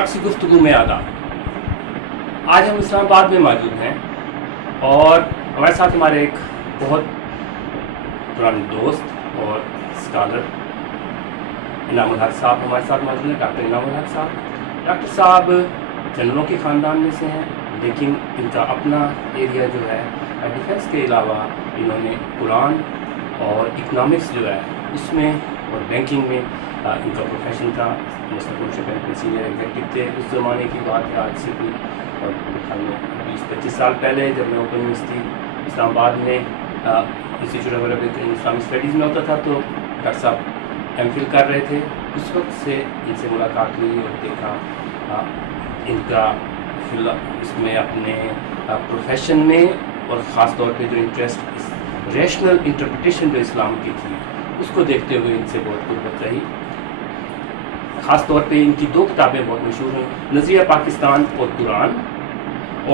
رقص گفتگو میں آداب۔ آج ہم اسلام آباد میں موجود ہیں اور ہمارے ساتھ ہمارے ایک بہت پرانے دوست اور اسکالر انعام الحق صاحب ہمارے ساتھ موجود ہیں، ڈاکٹر انعام الحق صاحب۔ ڈاکٹر صاحب جنرلوں کے خاندان میں سے ہیں، لیکن ان کا اپنا ایریا جو ہے ڈیفینس کے علاوہ انہوں نے قرآن اور اکنامکس جو ہے اس میں اور بینکنگ میں ان کا پروفیشن تھا۔ مستقبل بینک میں سینئر ایگزیکٹو تھے۔ اس زمانے کی بات ہے، آج سے کوئی 20-25 سال پہلے، جب میں اوپن یونیورسٹی اسلام آباد میں institute of Arabic and Islamic studies میں ہوتا تھا تو ڈاکٹر صاحب ایم فل کر رہے تھے۔ اس وقت سے ان سے ملاقات ہوئی اور دیکھا ان کا اس میں اپنے پروفیشن میں اور خاص طور پہ جو انٹرسٹ ریشنل انٹرپریٹیشن جو اسلام کی تھی اس کو دیکھتے ہوئے ان سے بہت قربت رہی۔ خاص طور پہ ان کی 2 کتابیں بہت مشہور ہیں، نظریہ پاکستان اور قرآن،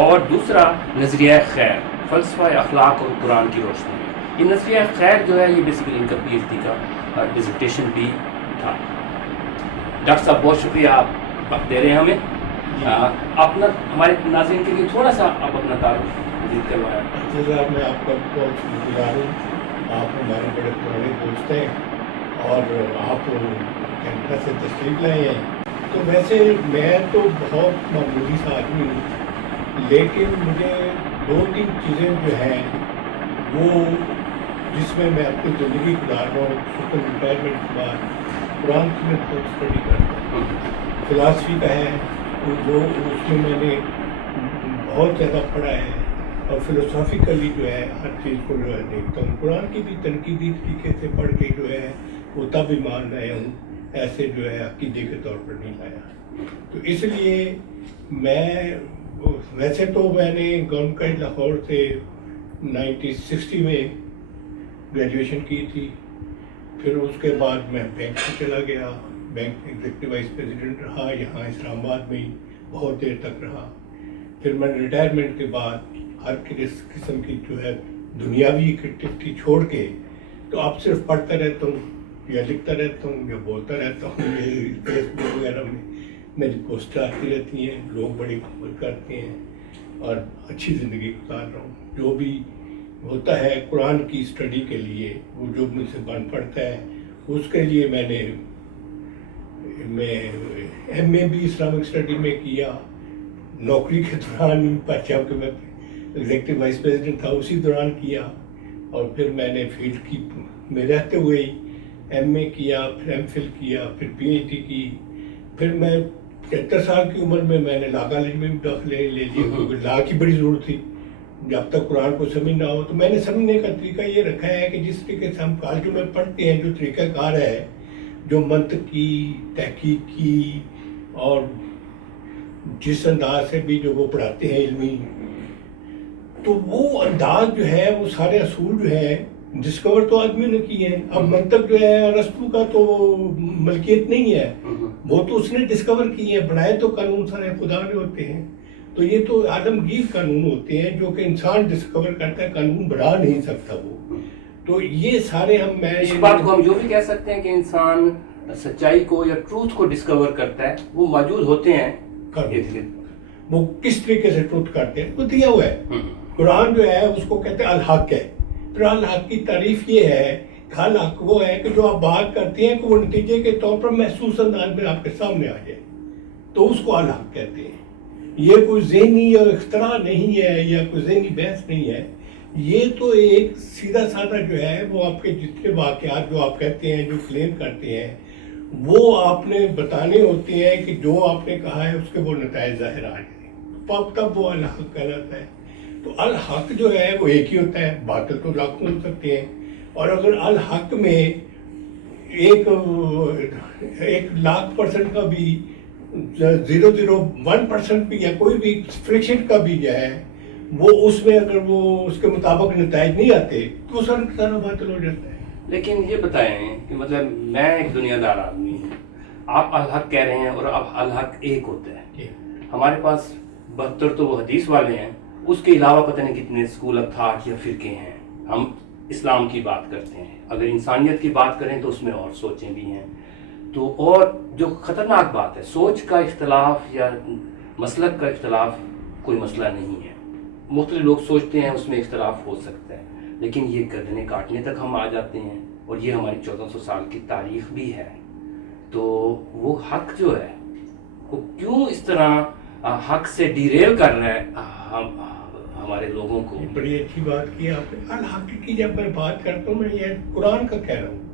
اور دوسرا نظریہ خیر، فلسفہ اخلاق اور قرآن کی روشنی میں۔ یہ نظریہ خیر جو ہے یہ بیسیکلی ان کا پی ایچ ڈی کا ڈزرٹیشن بھی تھا۔ ڈاکٹر صاحب بہت شکریہ، آپ وقت دے رہے ہیں ہمیں۔ اپنا ہمارے ناظرین کے لیے تھوڑا سا آپ اپنا تعارف مزید کروایا۔ صاحب میں آپ کا بہت شکر گزار ہوں، آپ ہمارے بڑے پرانے دوست ہیں اور آپ کینیڈا سے تشریف لائے ہیں۔ تو ویسے میں تو بہت معمولی سا آدمی ہوں، لیکن مجھے 2-3 چیزیں جو ہیں وہ جس میں اپنی زندگی گزار رہا ہوں، ریٹائرمنٹ کے بعد قرآن کی میں بہت اسٹڈی کرتا ہوں، فلاسفی کا ہے وہ اس میں نے بہت زیادہ پڑھا ہے، اور فلسافیکلی جو ہے ہر چیز کو جو ہے دیکھتا ہوں۔ قرآن کی بھی تنقیدی طریقے سے پڑھ کے جو ہے وہ تب ایمان لایا ہوں، ایسے جو ہے عقیدے کے طور پر نہیں لایا۔ تو اس لیے میں ویسے تو میں نے گورنمنٹ کالج لاہور سے 1960 میں گریجویشن کی تھی، پھر اس کے بعد میں بینک میں چلا گیا، بینک ایگزیکٹو وائس پریزیڈنٹ رہا یہاں اسلام آباد میں ہی بہت دیر تک رہا۔ پھر میں ریٹائرمنٹ کے بعد ہر قسم کی جو ہے دنیاوی ایکٹیویٹی چھوڑ کے تو اب صرف پڑھتا رہتا ہوں یا لکھتا رہتا ہوں یا بولتا رہتا ہوں۔ یہ فیس بک وغیرہ میں میری پوسٹیں آتی رہتی ہیں، لوگ بڑی محبت کرتے ہیں اور اچھی زندگی گزار رہا ہوں۔ جو بھی ہوتا ہے قرآن کی اسٹڈی کے لیے، وہ جو مجھ سے بن پڑتا ہے اس کے لیے میں ایم اے بھی اسلامک اسٹڈی میں کیا، نوکری کے دوران جب کہ میں ایگزیکٹو وائس پریزیڈنٹ تھا اسی دوران کیا، اور پھر میں نے فیلڈ کی میں رہتے ہوئے ہی ایم اے کیا، پھر ایم فل کیا، پھر پی ایچ ڈی کی۔ پھر میں 73 سال کی عمر میں نے لا کالج میں بھی داخلے لے لیے، کیونکہ لا کی بڑی ضرورت تھی۔ جب تک قرآن کو سمجھ نہ ہو تو میں نے سمجھنے کا طریقہ یہ رکھا ہے کہ جس طریقے سے ہم کالجوں میں پڑھتے ہیں، جو طریقہ کار ہے، جو منطق کی تحقیق کی اور جس انداز سے بھی جو وہ پڑھاتے ہیں علمی، تو وہ انداز جو ہے وہ سارے اصول جو ہے ڈسکور تو آدمی نے کی ہیں۔ اب منطق جو ہے ارسطو کا تو ملکیت نہیں ہے، وہ تو اس نے ڈسکور کی ہے، بنائے تو قانون سارے خدا نے ہوتے ہیں۔ تو یہ تو عالمگیر قانون ہوتے ہیں جو کہ انسان ڈسکور کرتا ہے، قانون بنا نہیں سکتا وہ۔ تو یہ سارے اس بات کو ہم جو بھی کہہ سکتے ہیں کہ انسان سچائی کو یا ٹروتھ کو ڈسکور کرتا ہے، وہ موجود ہوتے ہیں۔ وہ کس طریقے سے ٹروتھ کرتے ہیں وہ دیا ہوا ہے۔ قرآن جو ہے اس کو کہتے ہیں الحق ہے۔ پھر الحق کی تعریف یہ ہے کہ الحق وہ ہے کہ جو آپ بات کرتے ہیں کہ وہ نتیجے کے طور پر محسوس انداز میں آپ کے سامنے آ جائے، تو اس کو الحق کہتے ہیں۔ یہ کوئی ذہنی یا اختراع نہیں ہے یا کوئی ذہنی بحث نہیں ہے، یہ تو ایک سیدھا سادہ جو ہے وہ آپ کے جتنے واقعات جو آپ کہتے ہیں، جو کلیم کرتے ہیں، وہ آپ نے بتانے ہوتے ہیں کہ جو آپ نے کہا ہے اس کے وہ نتائج ظاہر آ جائیں، تب وہ الحق کہلاتا ہے۔ تو الحق جو ہے وہ ایک ہی ہوتا ہے، باطل تو لاکھوں ہو سکتے ہیں، اور اگر الحق میں 1,00,000% کا بھی 0.01% بھی یا کوئی بھی فریکشن کا بھی جو ہے وہ اس میں اگر وہ اس کے مطابق نتائج نہیں آتے تو سارا باطل ہو جاتا ہے۔ لیکن یہ بتائیں کہ مطلب میں ایک دنیا دار آدمی ہوں، آپ الحق کہہ رہے ہیں اور اب الحق ایک ہوتا ہے۔ ہمارے پاس 72 تو وہ حدیث والے ہیں، اس کے علاوہ پتہ نہیں کتنے اسکول آف تھاٹ یا فرقے ہیں۔ ہم اسلام کی بات کرتے ہیں، اگر انسانیت کی بات کریں تو اس میں اور سوچیں بھی ہیں۔ تو اور جو خطرناک بات ہے، سوچ کا اختلاف یا مسلک کا اختلاف کوئی مسئلہ نہیں ہے، مختلف لوگ سوچتے ہیں، اس میں اختلاف ہو سکتا ہے، لیکن یہ گردنیں کاٹنے تک ہم آ جاتے ہیں، اور یہ ہماری 1400 سال کی تاریخ بھی ہے۔ تو وہ حق جو ہے وہ کیوں اس طرح حق سے ڈیریل کر رہا ہے ہمارے لوگوں کو؟ بڑی اچھی بات کی آپ نے۔ الحق کی جب میں بات کرتا ہوں، میں یہ قرآن کا کہہ رہا ہوں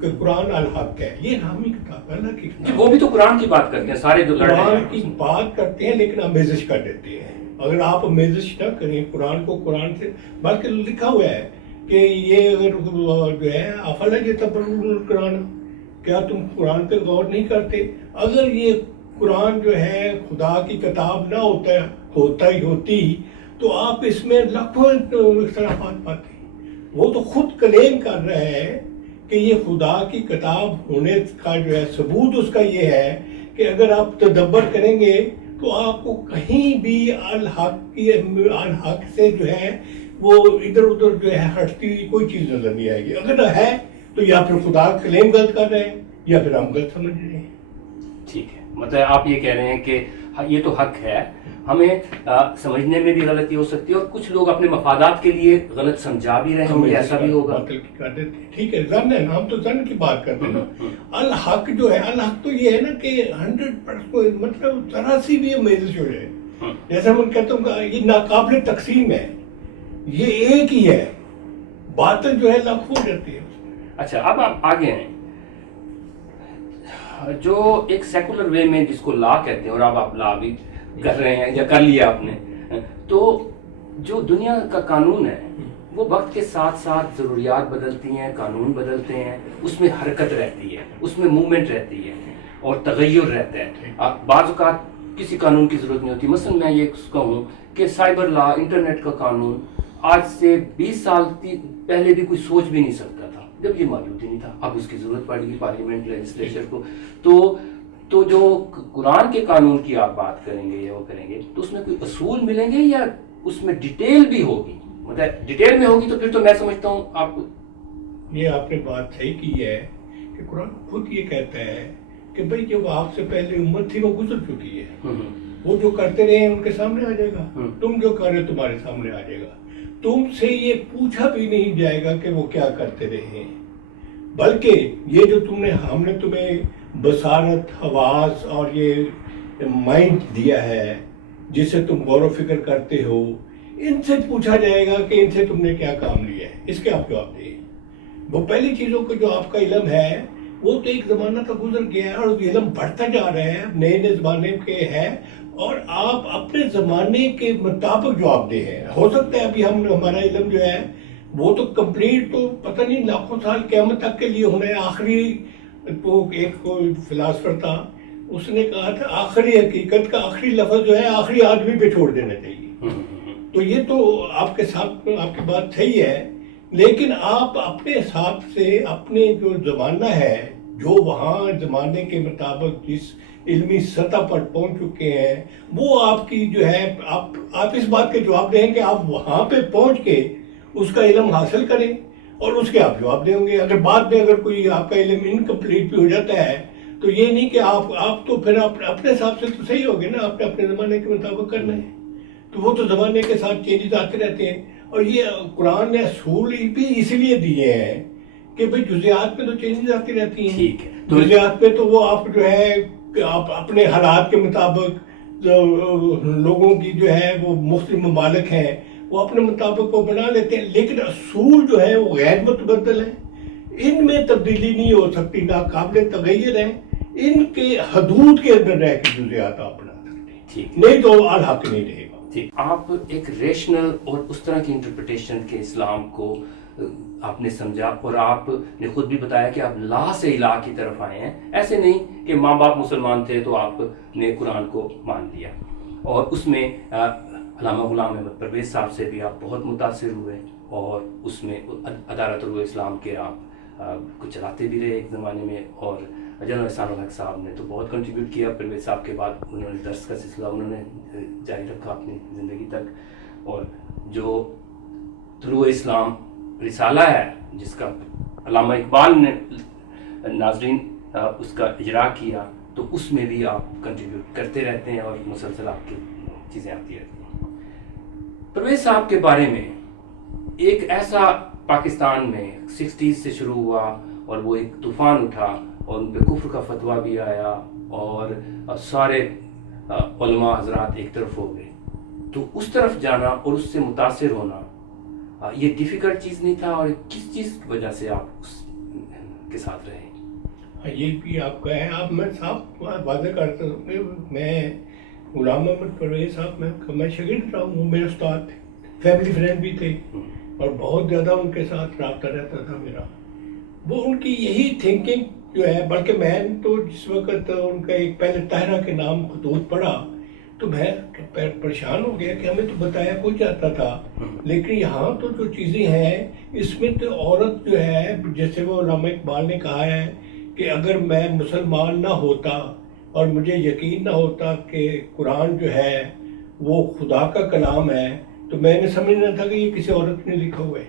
کہ قرآن الحق ہے، یہ نامی کتاب ہے، اللہ کی کتاب۔ وہ بھی تو قرآن کی بات کرتے ہیں سارے جو لڑ رہے قرآن ہیں، کی بات کرتے ہیں لیکن آمیزش کر دیتے ہیں۔ اگر آپ آمیزش نہ کریں قرآن کو قرآن سے، بلکہ لکھا ہوا ہے کہ یہ اگر جو ہے افلا یتدبرون القرآن، کیا تم قرآن پہ غور نہیں کرتے؟ اگر یہ قرآن جو ہے خدا کی کتاب نہ ہوتی تو آپ اس میں لاکھوں اختلافات پاتے ہیں۔ وہ تو خود کلیم کر رہا ہے کہ یہ خدا کی کتاب ہونے کا جو ہے ثبوت اس کا یہ ہے کہ اگر آپ تدبر کریں گے تو آپ کو کہیں بھی الحق سے جو ہے وہ ادھر ادھر جو ہے ہٹتی ہوئی کوئی چیز نظر نہیں آئے گی۔ اگر ہے تو یا پھر خدا کلیم غلط کر رہے ہیں یا پھر ہم غلط سمجھ رہے ہیں۔ ٹھیک ہے، مطلب آپ یہ کہہ رہے ہیں کہ یہ تو حق ہے، ہمیں سمجھنے میں بھی غلطی ہو سکتی ہے، اور کچھ لوگ اپنے مفادات کے لیے غلط سمجھا بھی رہے ہیں، ایسا بھی ہوگا۔ ٹھیک ہے، زن ہے، ہم تو زن کی بات کرتے ہیں نا۔ الحق جو ہے، الحق تو یہ ہے نا کہ 100% مطلب ذرا سی بھی امیزش ہو جائے، جیسے میں کہتا ہوں کہ یہ ناقابل تقسیم ہے، یہ ایک ہی ہے، باطل جو ہے لاکھ ہو جاتی ہے۔ اچھا، اب آپ آگے ہیں، جو ایک سیکولر وے میں جس کو لا کہتے ہیں، اور اب آپ لا بھی کر رہے ہیں یا کر لیا آپ نے، تو جو دنیا کا قانون ہے وہ وقت کے ساتھ ساتھ ضروریات بدلتی ہیں، قانون بدلتے ہیں، اس میں حرکت رہتی ہے، اس میں موومنٹ رہتی ہے اور تغیر رہتا ہے۔ بعض اوقات کسی قانون کی ضرورت نہیں ہوتی، مثلا میں یہ کہوں کہ سائبر لا، انٹرنیٹ کا قانون آج سے 20 سال پہلے بھی کوئی سوچ بھی نہیں سکتا تھا، جب یہ موجود ہی نہیں تھا، اب اس کی ضرورت پڑ گئی پارلیمنٹ لیجسلیچر کو۔ تو جو قرآن کے قانون کی آپ بات کریں گے یا وہ کریں گے تو اس میں کوئی اصول ملیں گے یا اس میں ڈیٹیل بھی ہوگی؟ مطلب ڈیٹیل میں ہوگی تو پھر تو میں سمجھتا ہوں یہ آپ نے بات صحیح کی ہے کہ قرآن خود یہ کہتا ہے کہ بھئی جو آپ سے پہلے امت تھی وہ گزر چکی ہے، وہ جو کرتے رہے ہیں ان کے سامنے آ جائے گا، تم جو کر رہے تمہارے سامنے آ جائے گا، تم سے یہ پوچھا بھی نہیں جائے گا کہ وہ کیا کرتے رہے ہیں، بلکہ یہ جو ہم نے تمہیں بصارت، حواس اور یہ مائنڈ دیا ہے جس سے تم غور و فکر کرتے ہو، ان سے پوچھا جائے گا کہ ان سے تم نے کیا کام لیا ہے، اس کے آپ جواب دیں۔ وہ پہلی چیزوں کو جو آپ کا علم ہے وہ تو ایک زمانہ کا گزر گیا ہے اور علم بڑھتا جا رہا ہے، نئے نئے زمانے کے ہے، اور آپ اپنے زمانے کے مطابق جواب دے ہیں۔ ہو سکتا ہے ابھی ہمارا علم جو ہے وہ تو کمپلیٹ تو پتہ نہیں لاکھوں سال قیامت تک کے لیے ہونا ہے۔ آخری تو ایک کوئی فلاسفر تھا، اس نے کہا تھا آخری حقیقت کا آخری لفظ جو ہے آخری آدمی پہ چھوڑ دینا چاہیے۔ تو یہ تو آپ کے ساتھ آپ کی بات صحیح ہے، لیکن آپ اپنے حساب سے اپنے جو زمانہ ہے، جو وہاں زمانے کے مطابق جس علمی سطح پر پہنچ چکے ہیں، وہ آپ کی جو ہے آپ اس بات کے جواب دیں کہ آپ وہاں پہ پہنچ کے اس کا علم حاصل کریں اور اس کے آپ جواب دیں گے۔ اگر بعد میں اگر کوئی آپ کا علم انکمپلیٹ بھی ہو جاتا ہے تو یہ نہیں کہ آپ تو پھر اپنے حساب سے تو صحیح ہوگے نا، آپ نے اپنے زمانے کے مطابق کرنا ہے، تو وہ تو زمانے کے ساتھ چینجز آتے رہتے ہیں۔ اور یہ قرآن نے اصول بھی اس لیے دیے ہیں کہ بھئی جزیات میں تو چینجز آتی رہتی ہیں، جزیات میں تو وہ آپ جو ہے آپ اپنے حالات کے مطابق لوگوں کی جو ہے وہ مختلف ممالک ہیں وہ اپنے مطابق وہ بنا لیتے ہیں، لیکن اصول جو ہے وہ غیر متبدل ہیں، ان میں تبدیلی نہیں ہو سکتی، ناقابل تغیر ہیں، ان کے حدود کے اندر رہ کے جزیات آپ بنا سکتے ہیں، نہیں تو الحق نہیں رہے گا۔ آپ ایک ریشنل اور اس طرح کی انٹرپریٹیشن کے اسلام کو آپ نے سمجھا، اور آپ نے خود بھی بتایا کہ آپ لا سے الہ کی طرف آئے ہیں، ایسے نہیں کہ ماں باپ مسلمان تھے تو آپ نے قرآن کو مان لیا، اور اس میں علامہ غلام احمد پرویز صاحب سے بھی آپ بہت متاثر ہوئے، اور اس میں ادارت الاسلام کے آپ کو چلاتے بھی رہے ایک زمانے میں، اور جنرل احسان الحق صاحب نے تو بہت کنٹریبیوٹ کیا پرویز صاحب کے بعد، انہوں نے درس کا سلسلہ انہوں نے جاری رکھا اپنی زندگی تک، اور جو طلوع اسلام رسالہ ہے جس کا علامہ اقبال نے، ناظرین اس کا اجرا کیا تو اس میں بھی آپ کنٹریبیوٹ کرتے رہتے ہیں اور مسلسل آپ کی چیزیں آتی رہتی ہیں. پرویز صاحب کے بارے میں ایک ایسا پاکستان میں 60s سے شروع ہوا اور وہ ایک طوفان اٹھا اور ان پہ کفر کا فتویٰ بھی آیا اور سارے علماء حضرات ایک طرف ہو گئے. تو اس طرف جانا اور اس سے متاثر ہونا یہ ڈیفیکلٹ چیز نہیں تھا, اور کس چیز کی وجہ سے آپ اس کے ساتھ رہے؟ یہ بھی آپ کا ہے. آپ میں صاحب واضح کرتا ہوں کہ میں غلام محمد پرویز صاحب میں شاگرد رہا ہوں. وہ میرے استاد تھے, فیملی فرینڈ بھی تھے اور بہت زیادہ ان کے ساتھ رابطہ رہتا تھا میرا. وہ ان کی یہی تھنکنگ جو ہے, بلکہ میں تو جس وقت ان کا ایک پہلے طاہرہ کے نام خطوط پڑھا تو میں پریشان ہو گیا کہ ہمیں تو بتایا کچھ جاتا تھا, لیکن یہاں تو جو چیزیں ہیں اس میں تو عورت جو ہے, جیسے وہ علامہ اقبال نے کہا ہے کہ اگر میں مسلمان نہ ہوتا اور مجھے یقین نہ ہوتا کہ قرآن جو ہے وہ خدا کا کلام ہے تو میں نے سمجھنا تھا کہ یہ کسی عورت نے لکھا ہوا ہے.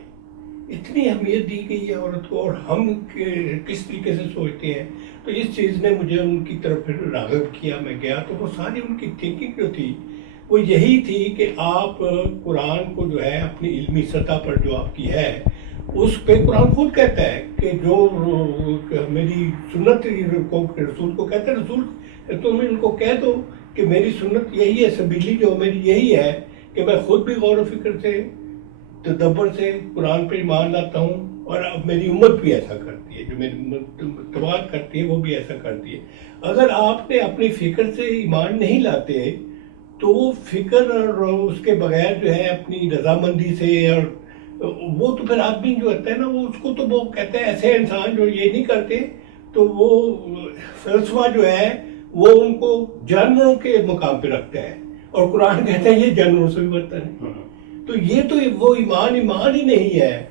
اتنی اہمیت دی گئی ہے عورت کو, اور ہم کس طریقے سے سوچتے ہیں. تو اس چیز نے مجھے ان کی طرف پھر راغب کیا. میں گیا تو وہ ساری ان کی تھنکنگ جو تھی وہ یہی تھی کہ آپ قرآن کو جو ہے اپنی علمی سطح پر جو آپ کی ہے اس پہ قرآن خود کہتا ہے کہ جو میری سنت رسول کو کہتا ہے, رسول تم ان کو کہہ دو کہ میری سنت یہی ہے, سبیلی جو میری یہی ہے کہ میں خود بھی غور و فکر سے تدبر سے قرآن پہ ایمان لاتا ہوں, اور اب میری امت بھی ایسا کرتی ہے, جو میری امت اتباع کرتی ہے وہ بھی ایسا کرتی ہے. اگر آپ نے اپنی فکر سے ایمان نہیں لاتے تو وہ فکر اور اس کے بغیر جو ہے اپنی رضامندی سے, اور وہ تو پھر آدمی جو ہوتا ہے نا وہ اس کو تو وہ کہتے ہیں ایسے انسان جو یہ نہیں کرتے تو وہ فلسفہ جو ہے وہ ان کو جانوروں کے مقام پہ رکھتا ہے, اور قرآن کہتا ہے یہ جانوروں سے بھی بدتر ہے. تو یہ تو وہ ایمان ہی نہیں ہے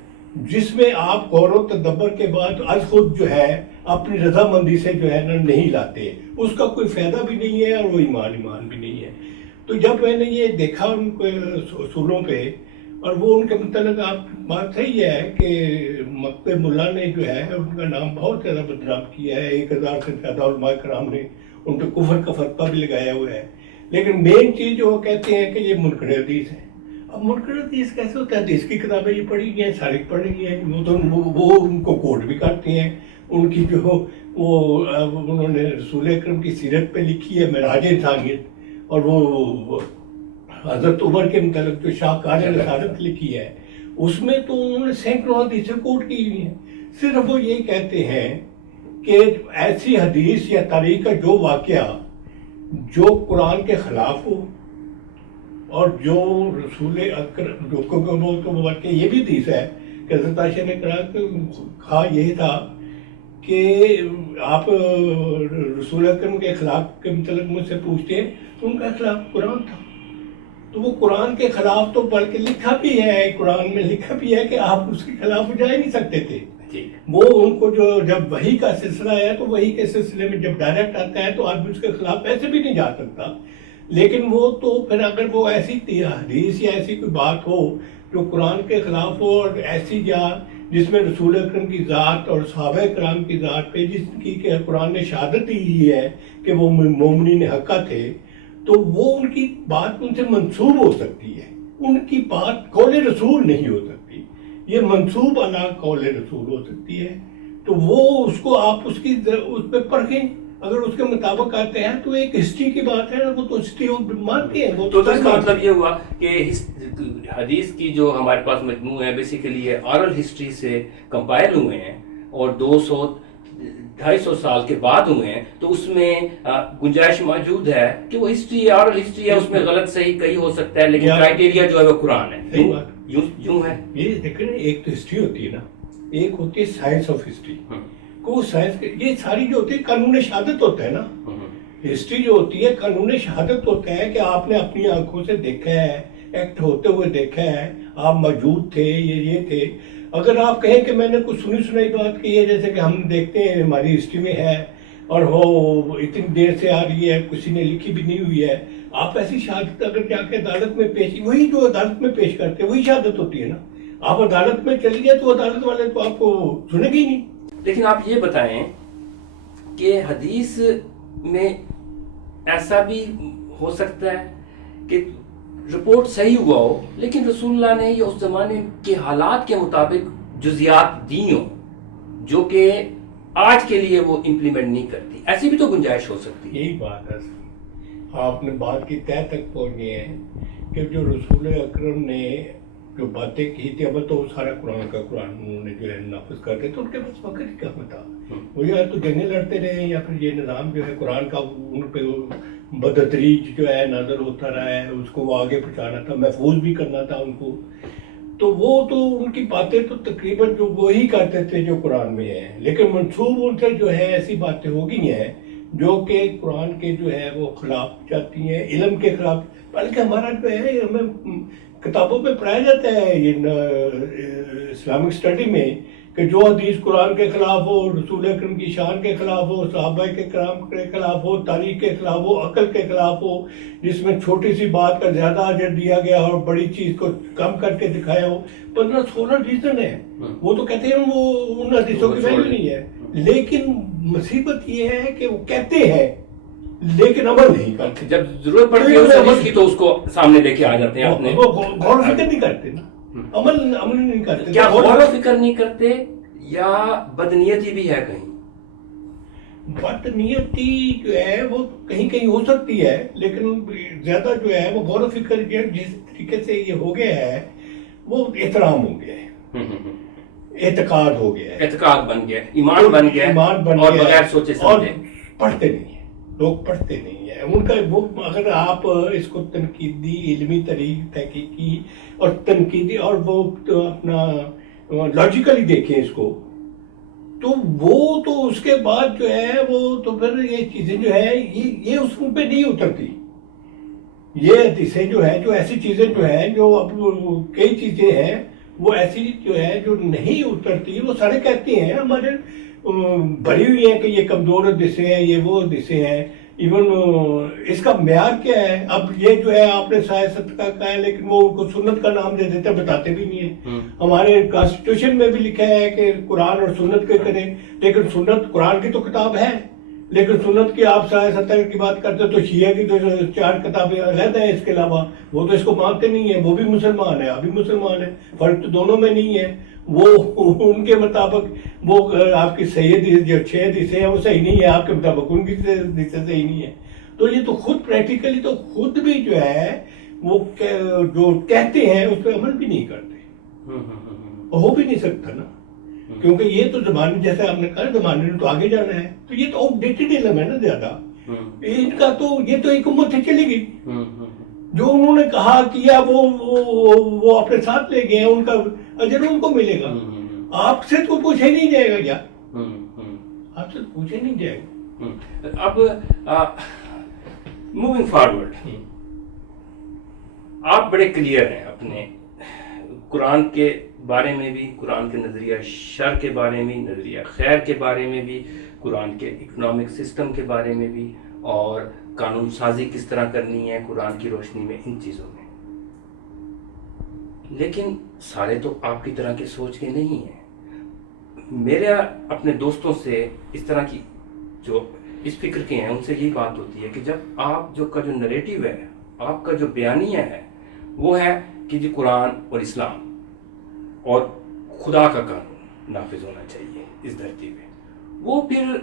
جس میں آپ غور و تدبر کے بعد از خود جو ہے اپنی رضامندی سے جو ہے نا نہیں لاتے, اس کا کوئی فائدہ بھی نہیں ہے اور وہ ایمان بھی نہیں ہے. تو جب میں نے یہ دیکھا ان کے اصولوں پہ, اور وہ ان کے متعلق آپ بات صحیح ہے کہ مکتب ملا نے جو ہے ان کا نام بہت زیادہ بدنام کیا ہے, 1000 سے زیادہ علماء کرام نے ان پہ کفر کا فتویٰ بھی لگایا ہوا ہے. لیکن مین چیز جو وہ کہتے ہیں کہ یہ منکر حدیث ہے. اب منکر حدیث کیسے ہوتا ہے؟ حدیث کی کتابیں یہ پڑھی گئی ہیں, ساری پڑھی گئی ہیں, وہ ان کو کوٹ بھی کرتے ہیں. ان کی جو وہ انہوں نے رسول اکرم کی سیرت پہ لکھی ہے معراج انسانیت, اور وہ حضرت عمر کے متعلق جو شاہکار رسالت لکھی ہے اس میں تو انہوں نے سینکڑوں حدیثیں کوٹ کی ہوئی ہیں. صرف وہ یہ کہتے ہیں کہ ایسی حدیث یا تاریخ کا جو واقعہ جو قرآن کے خلاف ہو اور جو رسول اکرم جو تو واقعہ یہ بھی حدیث ہے کہ حضرت عائشہ نے کہا یہی تھا کہ آپ رسول اکرم کے خلاف کے متعلق مجھ سے پوچھتے ہیں, ان کا خلاف قرآن تھا. تو وہ قرآن کے خلاف تو بلکہ لکھا بھی ہے, قرآن میں لکھا بھی ہے کہ آپ اس کے خلاف جا ہی نہیں سکتے تھے. وہ ان کو جو جب وحی کا سلسلہ ہے تو وحی کے سلسلے میں جب ڈائریکٹ آتا ہے تو آدمی اس کے خلاف ایسے بھی نہیں جا سکتا. لیکن وہ تو پھر اگر وہ ایسی حدیث یا ایسی کوئی بات ہو جو قرآن کے خلاف ہو, اور ایسی یا جس میں رسول اکرم کی ذات اور صحابہ کرام کی ذات پہ جس کی کہ قرآن نے شہادت دی ہے کہ وہ مومنین حقہ تھے, تو وہ ان کی بات ان سے منسوب ہو سکتی ہے. ان کی بات قول رسول نہیں ہو سکتی, یہ منسوب علی قول رسول ہو سکتی ہے. تو وہ اس کو آپ اس پہ پرکھیں, اگر اس کے مطابق آتے ہیں تو ایک ہسٹری کی بات ہے, وہ تو ہسٹری مانتے ہیں. وہ تو اس کا مطلب یہ ہوا کہ حدیث کی جو ہمارے پاس مجموع ہے بیسیکلی یہ آرل ہسٹری سے کمپائل ہوئے ہیں اور 200-250 سال کے بعد ہوئے ہیں, تو اس میں گنجائش موجود ہے کہ وہ ہسٹری آرل ہسٹری ہے, اس میں غلط صحیح کہیں ہو سکتا ہے, لیکن کرائیٹیریا جو ہے وہ قرآن ہے. یوں ہے. یہ دیکھیں ایک تو ہسٹری ہوتی ہے نا, ایک ہوتی ہے سائنس آف ہسٹری. کو سائنس یہ ساری جو ہوتی ہے قانون شہادت ہوتا ہے نا. ہسٹری جو ہوتی ہے قانون شہادت ہوتا ہے کہ آپ نے اپنی آنکھوں سے دیکھا ہے, ایکٹ ہوتے ہوئے دیکھا ہے, آپ موجود تھے, یہ تھے. اگر آپ کہیں کہ میں نے کچھ سنائی بات کی ہے, جیسے کہ ہم دیکھتے ہیں ہماری ہسٹری میں ہے اور وہ اتنی دیر سے آ رہی ہے, کسی نے لکھی بھی نہیں ہوئی ہے, آپ ایسی شہادت اگر جا کے عدالت میں پیش, وہی جو عدالت میں پیش کرتے ہیں وہی شہادت ہوتی ہے نا. آپ عدالت میں چلی گئے تو عدالت والے تو آپ کو سنے گی نہیں. لیکن آپ یہ بتائیں کہ حدیث میں ایسا بھی ہو سکتا ہے کہ رپورٹ صحیح ہوا ہو لیکن رسول اللہ نے یا اس زمانے کے حالات کے مطابق جزیات دی ہوں جو کہ آج کے لیے وہ امپلیمنٹ نہیں کرتی. ایسی بھی تو گنجائش ہو سکتی ہے. یہی بات ہے. آپ نے بات کی تہ تک پہنچ گئے ہیں کہ جو رسول اکرم نے جو باتیں کی تھی، اب تو سارا قرآن انہوں نے جو ہے نافذ کرتے تو ان کے پاس وقت ہی کہاں تھا. وہ یا تو جنگیں لڑتے رہے یا پھر یہ نظام جو ہے قرآن کا ان پہ بدتریج جو ہے نظر ہوتا رہا ہے، اس کو وہ آگے پہنچانا تھا، محفوظ بھی کرنا تھا ان کو. تو وہ تو ان کی باتیں تو تقریباً جو وہی کرتے تھے جو قرآن میں ہے، لیکن منسوب ان سے جو ہے ایسی باتیں ہو گئی ہیں جو کہ قرآن کے جو ہے وہ خلاف جاتی ہیں، علم کے خلاف. بلکہ ہمارا جو ہے ہمیں کتابوں میں پڑھایا جاتا ہے یہ اسلامک اسٹڈی میں کہ جو حدیث قرآن کے خلاف ہو، رسول اکرم کی شان کے خلاف ہو، صحابہ کے کرام کے خلاف ہو، تاریخ کے خلاف ہو، عقل کے خلاف ہو، جس میں چھوٹی سی بات کا زیادہ اجر دیا گیا اور بڑی چیز کو کم کر کے دکھایا ہو. 15-16 ریزن ہے. وہ تو کہتے ہیں وہ ان حدیثوں کی ویلیو نہیں ہے. لیکن مصیبت یہ ہے کہ وہ کہتے ہیں لیکن عمل نہیں کرتے. جب ضرورت پڑتی ہے اس حدیث کی تو اس کو سامنے لے کے آ جاتے ہیں. اپنے وہ غور و فکر نہیں کرتے نا، عمل نہیں کرتے. کیا غور و فکر نہیں کرتے یا بدنیتی بھی ہے کہیں؟ بدنیتی جو ہے وہ کہیں کہیں ہو سکتی ہے، لیکن زیادہ جو ہے وہ غور و فکر جس طریقے سے یہ ہو گیا ہے وہ احترام ہو گیا ہے، اعتقاد ہو گیا ہے، اعتقاد بن گیا، ایمان بن گیا، اور بغیر سوچے سمجھے. پڑھتے نہیں ہیں لوگ، پڑھتے نہیں ہیں. ان کا وہ اگر آپ اس کو تنقیدی علمی تحقیقی اور تنقیدی اور وہ اپنا لاجیکلی دیکھیں اس کو، تو وہ تو اس کے بعد جو ہے وہ تو پھر یہ چیزیں جو ہے یہ اس پہ نہیں اترتی. یہ حدیثیں جو ہے جو ایسی چیزیں جو ہیں جو اب کئی چیزیں ہیں وہ ایسی جو ہے جو نہیں اترتی. وہ سارے کہتے ہیں ہمارے بھری ہوئی ہیں کہ یہ کمزور حدیثیں ہیں، یہ وہ حدیثیں ہیں. ایون اس کا معیار کیا ہے؟ اب یہ جو ہے آپ نے سیاست کا کہا ہے لیکن وہ ان کو سنت کا نام دے دیتے، بتاتے بھی نہیں ہیں. ہمارے کانسٹیٹیوشن میں بھی لکھا ہے کہ قرآن اور سنت کے کریں، لیکن سنت قرآن کی تو کتاب ہے، لیکن سنت کی آپ سیاست کی بات کرتے تو شیعہ کی تو 4 کتابیں علیحدہ ہیں. اس کے علاوہ وہ تو اس کو مانتے نہیں ہیں. وہ بھی مسلمان ہے، ابھی مسلمان ہے، فرق تو دونوں میں نہیں ہے. وہ ان کے مطابق وہ آپ کی صحیح جو 6 حدیثیں ہیں وہ صحیح نہیں ہے، آپ کے مطابق ان کی حدیثیں صحیح نہیں ہے. تو یہ تو خود پریکٹیکلی تو خود بھی جو ہے وہ جو کہتے ہیں اس پہ عمل بھی نہیں کرتے. ہو بھی نہیں سکتا نا، کیونکہ یہ تو زمانے جیسے آپ نے کہا زمانے نے تو آگے جانا ہے. تو یہ تو آؤٹ ڈیٹڈ علم ہے نا زیادہ. ان کا تو یہ تو ایک امت سے چلی گئی، جو انہوں نے کہا کیا وہ اپنے ساتھ لے گئے ہیں، ان کا اجر ان کو ملے گا. آپ سے تو پوچھے نہیں جائے گا کیا؟ آپ سے پوچھے نہیں جائے گا. اب موونگ فارورڈ، آپ بڑے کلیئر ہیں اپنے قرآن کے بارے میں بھی، قرآن کے نظریہ شر کے بارے میں، نظریہ خیر کے بارے میں بھی، قرآن کے اکنامک سسٹم کے بارے میں بھی، اور قانون سازی کس طرح کرنی ہے قرآن کی روشنی میں، ان چیزوں میں. لیکن سارے تو آپ کی طرح کے سوچ کے نہیں ہیں. میرے اپنے دوستوں سے اس طرح کی جو اس فکر کے ہیں ان سے یہی بات ہوتی ہے کہ جب آپ کا جو نریٹیو ہے، آپ کا جو بیانیہ ہے وہ ہے کہ جی قرآن اور اسلام اور خدا کا قانون نافذ ہونا چاہیے اس دھرتی پہ، وہ پھر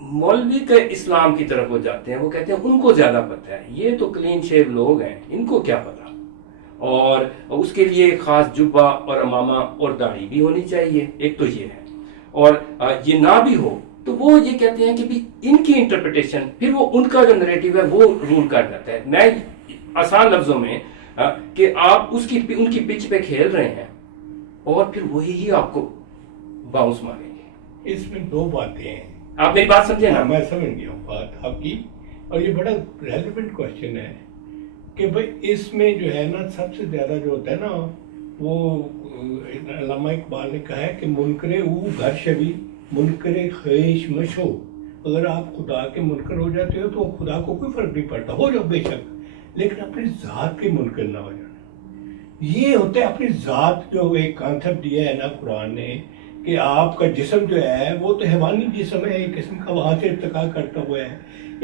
مولوی کے اسلام کی طرف ہو جاتے ہیں. وہ کہتے ہیں ان کو زیادہ پتہ ہے، یہ تو کلین شیو لوگ ہیں، ان کو کیا پتہ. اور اس کے لیے خاص جبہ اور امامہ اور داڑھی بھی ہونی چاہیے. ایک تو یہ ہے، اور یہ نہ بھی ہو تو وہ یہ کہتے ہیں کہ بھی ان کی انٹرپریٹیشن، پھر وہ ان کا جو نریٹیو ہے وہ رول کر جاتا ہے. میں آسان لفظوں میں کہ آپ ان کی پچ پہ کھیل رہے ہیں اور پھر وہی آپ کو باؤنس ماریں گے. اس میں 2 باتیں ہیں. آپ میری بات سمجھیں نا؟ میں سمجھ گیا ہوں بات آپ کی، اور یہ بڑا ریلیونٹ کوشچن ہے کہ بھائی اس میں جو ہے نا سب سے زیادہ جو ہوتا ہے نا وہ علامہ اقبال نے کہا ہے کہ منکر او گھر شوی منکر خیش مشو. اگر آپ خدا کے منکر ہو جاتے ہو تو خدا کو کوئی فرق نہیں پڑتا، ہو جاؤ بے شک، لیکن اپنی ذات کے منکر نہ ہو جانا. یہ ہوتا ہے اپنی ذات جو ایک کانسیپٹ دیا ہے نا قرآن نے کہ آپ کا جسم جو ہے وہ تو حیوانی جسم ہے ایک قسم کا، وہاں سے ارتقا کرتا ہوا ہے.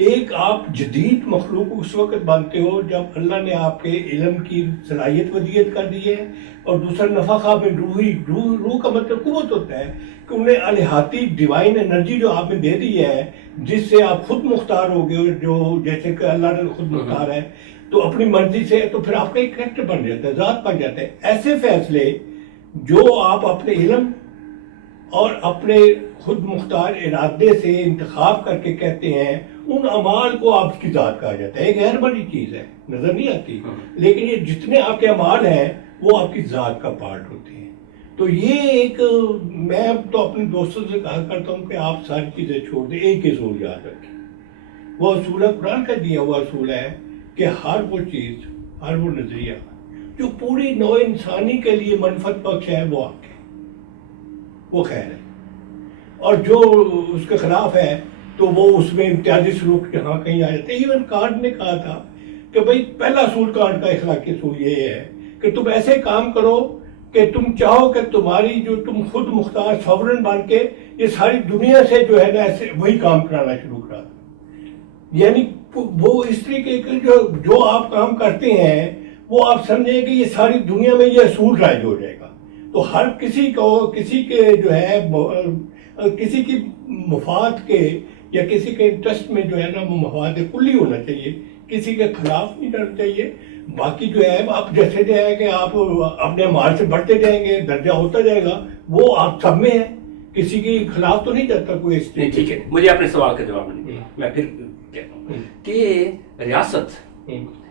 ایک آپ جدید مخلوق اس وقت بنتے ہو جب اللہ نے آپ کے علم کی صلاحیت ودیت کر دی ہے، اور دوسرا نفخہ میں روح کا مطلب قوت ہوتا ہے کہ انہیں الہاتی ڈیوائن انرجی جو آپ نے دے دی ہے، جس سے آپ خود مختار ہو گئے، جو جیسے کہ اللہ نے خود مختار ہے تو اپنی مرضی سے، تو پھر آپ کا ایک کریکٹر بن جاتا ہے، ذات بن جاتا ہے. ایسے فیصلے جو آپ اپنے علم اور اپنے خود مختار ارادے سے انتخاب کر کے کہتے ہیں، ان اعمال کو آپ کی ذات کہا جاتا ہے. ایک غیر بڑی چیز ہے، نظر نہیں آتی، لیکن یہ جتنے آپ کے اعمال ہیں وہ آپ کی ذات کا پارٹ ہوتے ہیں. تو یہ ایک، میں تو اپنے دوستوں سے کہا کرتا ہوں کہ آپ ساری چیزیں چھوڑ دیں، ایک اصول یاد رکھیں. وہ اصول قرآن کا دیا ہوا اصول ہے کہ ہر وہ چیز، ہر وہ نظریہ جو پوری نوع انسانی کے لیے منفعت بخش ہے وہ آپ کے، وہ خیر ہے، اور جو اس کے خلاف ہے تو وہ اس میں امتیازی سلوک جہاں کہیں آ جاتے ہیں. ایون کانٹ نے کہا تھا کہ بھئی پہلا اصول کانٹ کا اخلاقی اصول یہ ہے کہ تم ایسے کام کرو کہ تم چاہو کہ تمہاری جو تم خود مختار ساورن بن کے یہ ساری دنیا سے جو ہے نا ایسے وہی کام کرانا شروع کرا دو. یعنی وہ اس طریقے کے جو آپ کام کرتے ہیں وہ آپ سمجھیں کہ یہ ساری دنیا میں یہ اصول رائج ہو جائے گا. تو ہر کسی کو، کسی کے جو ہے، کسی کی مفاد کے یا کسی کے انٹرسٹ میں جو ہے نا وہ مفاد کلی ہونا چاہیے، کسی کے خلاف نہیں جانا چاہیے. باقی جو ہے آپ جیسے جو ہے کہ آپ اپنے مال سے بڑھتے جائیں گے، درجہ ہوتا جائے گا، وہ آپ سب میں ہے، کسی کے خلاف تو نہیں جاتا کوئی. اس نہیں ٹھیک ہے، مجھے اپنے سوال کا جواب نہیں دیا، میں پھر کہتا ہوں کہ ریاست،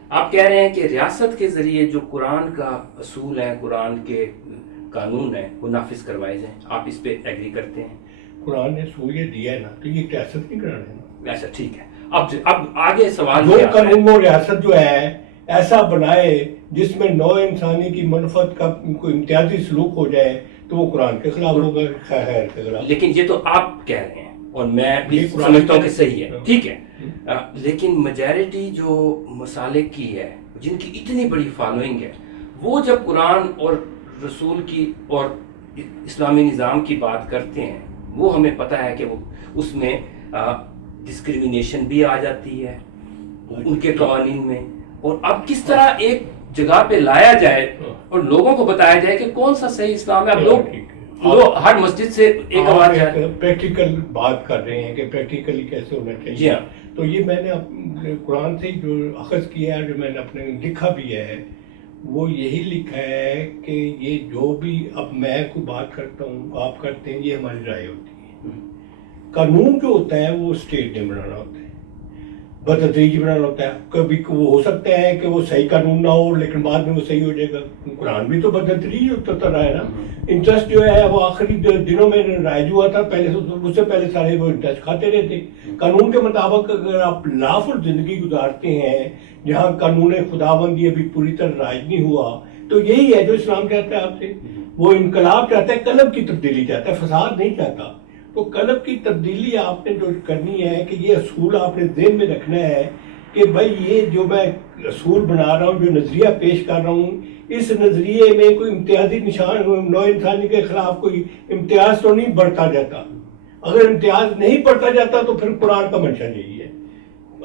آپ کہہ رہے ہیں کہ ریاست کے ذریعے جو قرآن کا اصول ہے، قرآن کے قانون ہے، وہ نافذ کروائے جائیں. آپ اس پہ ایگری کرتے ہیں؟ قرآن نے اصول یہ دیا ہے نا، تو یہ ریاست نہیں کرانا ہے. اچھا ٹھیک ہے. اب آگے سوال جو قانون و ریاست جو ہے ایسا بنائے جس میں نوع انسانی کی منفعت کا کوئی امتیازی سلوک ہو جائے تو وہ قرآن کے خلاف ہوگا، خیر کے خلاف. لیکن یہ تو آپ کہہ رہے ہیں اور میں بھی سمجھتا ہوں کہ صحیح ہے، ٹھیک ہے. لیکن میجارٹی جو مسالک کی ہے، جن کی اتنی بڑی فالوئنگ ہے، وہ جب قرآن اور رسول کی اور اسلامی نظام کی بات کرتے ہیں، وہ ہمیں پتہ ہے کہ وہ اس میں ڈسکریمنیشن بھی آ جاتی ہے ان کے قوانین میں. اور اب کس طرح ایک جگہ پہ لایا جائے اور لوگوں کو بتایا جائے کہ کون سا صحیح اسلام ہے. اب لوگ ہر مسجد سے ایک آواز پریکٹیکل بات کر رہے ہیں کہ پریکٹیکلی کیسے ہونا چاہیے. جی ہاں. تو یہ میں نے قرآن سے جو اخذ کیا ہے، جو میں نے اپنے لکھا بھی ہے، وہ یہی لکھا ہے کہ یہ جو بھی اب میں کوئی بات کرتا ہوں، آپ کرتے ہیں، یہ ہماری رائے ہوتی ہے. قانون جو ہوتا ہے وہ اسٹیٹ نے بنانا ہوتا ہے، بتدریج بنانا ہوتا ہے. کبھی وہ ہو سکتا ہے کہ وہ صحیح قانون نہ ہو لیکن بعد میں وہ صحیح ہو جائے گا. قرآن بھی تو بتدریج ہوتا رہا ہے نا. انٹرسٹ جو ہے وہ آخری دنوں میں رائج ہوا تھا، پہلے اس سے پہلے سارے وہ انٹرسٹ کھاتے رہتے. قانون کے مطابق اگر آپ لافل زندگی گزارتے ہیں جہاں قانون خداوندی ابھی پوری طرح رائج نہیں ہوا، تو یہی ہے جو اسلام چاہتا ہے آپ سے. وہ انقلاب چاہتا ہے، قلب کی تبدیلی چاہتا ہے، فساد نہیں چاہتا. تو قلب کی تبدیلی آپ نے جو کرنی ہے کہ یہ اصول آپ نے ذہن میں رکھنا ہے کہ بھائی یہ جو میں اصول بنا رہا ہوں، جو نظریہ پیش کر رہا ہوں، اس نظریے میں کوئی امتیازی نشان نوع انسانی کے خلاف کوئی امتیاز تو نہیں بڑھتا جاتا. اگر امتیاز نہیں بڑھتا جاتا تو پھر قرآن کا منشا یہی ہے،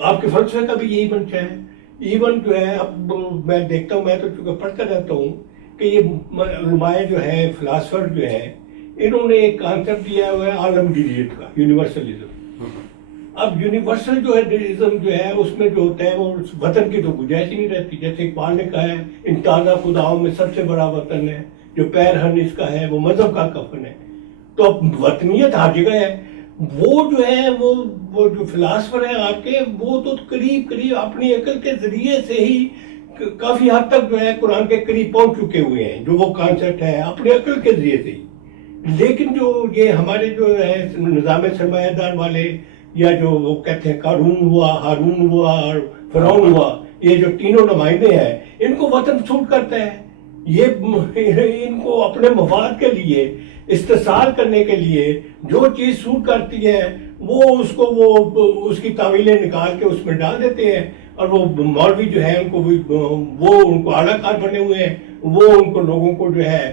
آپ کے فلسفے کا بھی یہی منشا ہے. ایون جو ہے اب میں دیکھتا ہوں، میں تو چونکہ پڑھتا رہتا ہوں کہ یہ علماء جو ہے، فلاسفر جو ہے، انہوں نے ایک کانسیپٹ دیا ہوا ہے عالمگیریت کا، یونیورسلزم. اب یونیورسل جو ہے اس میں جو ہوتا ہے وہ وطن کی تو گنجائش ہی نہیں رہتی. جیسے اقبال نے کہا ہے، ان تازہ خداؤں میں سب سے بڑا وطن ہے، جو پیرہن اس کا ہے وہ مذہب کا کفن ہے. تو اب وطنیت ہر جگہ ہے. وہ جو ہے وہ جو فلاسفر ہیں آپ کے، وہ تو قریب اپنی عقل کے ذریعے سے ہی کافی حد تک جو ہے قرآن کے قریب پہنچ چکے ہوئے ہیں، جو وہ کانسیپٹ ہے اپنی عقل کے ذریعے سے ہی. لیکن جو یہ ہمارے جو ہے نظام سرمایہ دار والے، یا جو وہ کہتے ہیں قارون ہوا، ہارون ہوا اور فرعون ہوا، یہ جو تینوں نمائندے ہیں، ان کو وطن سوٹ کرتا ہے. یہ ان کو اپنے مفاد کے لیے استحصال کرنے کے لیے جو چیز سوٹ کرتی ہے وہ اس کو وہ اس کی تعویلیں نکال کے اس میں ڈال دیتے ہیں. اور وہ مولوی جو ہے ان کو وہ ان کو اعلیٰ کار بنے ہوئے ہیں، وہ ان کو لوگوں کو جو ہے